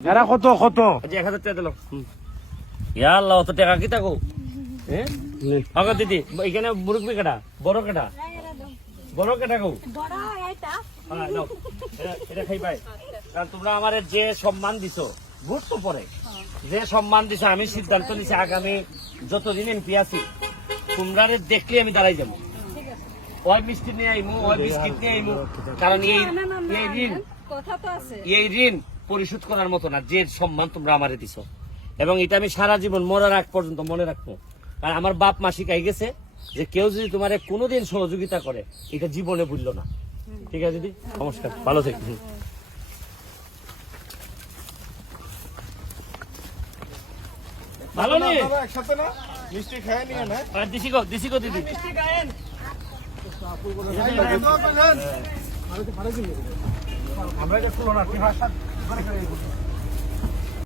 এরা কত কত? এক হাজার টাকা দিল। ইয়া আল্লাহ অত টাকা কি থাকো হ্যাঁ আগো দিদি এখানে কাটা বড় কাটা বড় কাটা গো এটা হ্যাঁ, নাও। এটা- এটা খাই পাই। কারণ তোমরা আমার যে সম্মান দিছো গুরুত্ব পরে যে সম্মান দিছো আমি সিদ্ধান্ত নিছি আগামী যতদিন এমপি আছি তোমরা দেখলে আমি দাঁড়াই যাব ওই মিষ্টি নিয়ে আইমু ওই বিস্কিট নিয়ে আইমু। কারণ এই ঋণ। কথা তো আছে। এই ঋণ। পরিশোধ করার মতো না যে সম্মান তোমরা আমারে দিছো। এবং এটা আমি সারা জীবন মরার আগ পর্যন্ত মনে রাখব। আর আমার বাপ মা শিখাই গেছে যে কেউ যদি তোমার কোনোদিন সহযোগিতা করে এটা জীবনে ভুললো না। ঠিক আছে দিদি? নমস্কার ভালো থেকো। ভালো নেই একসাথে না মিষ্টি খায় নিয়ে না দিছি গো দিছি গো দিদি আমরা এটা খুলো না